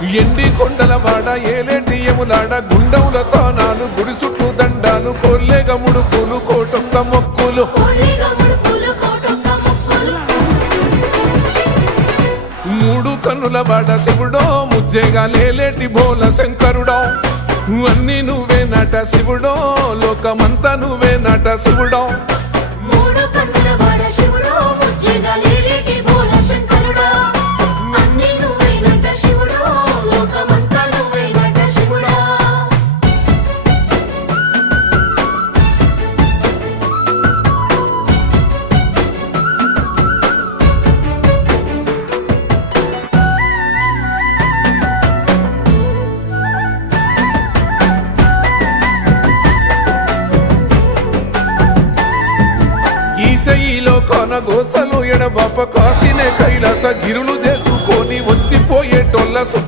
ఎండి కొండల వాడ ఏలేటి యములాడ గుండముల తానాలు గుడి చుట్టూ దండాలు కొల్లేగ ముడుపులు కోటొక్క మొక్కులు మూడు కన్నుల వాడ శివుడో ముజ్జేగా లేలేటి బోల శంకరుడో అన్ని నువ్వే నట శివుడో లోకమంతా నువ్వే నట శివుడో ఈశయిలో కొనగోసలు ఎడబాప కాసినే కైలాస గిరులు చేసుకొని వచ్చిపోయేటోళ్ళ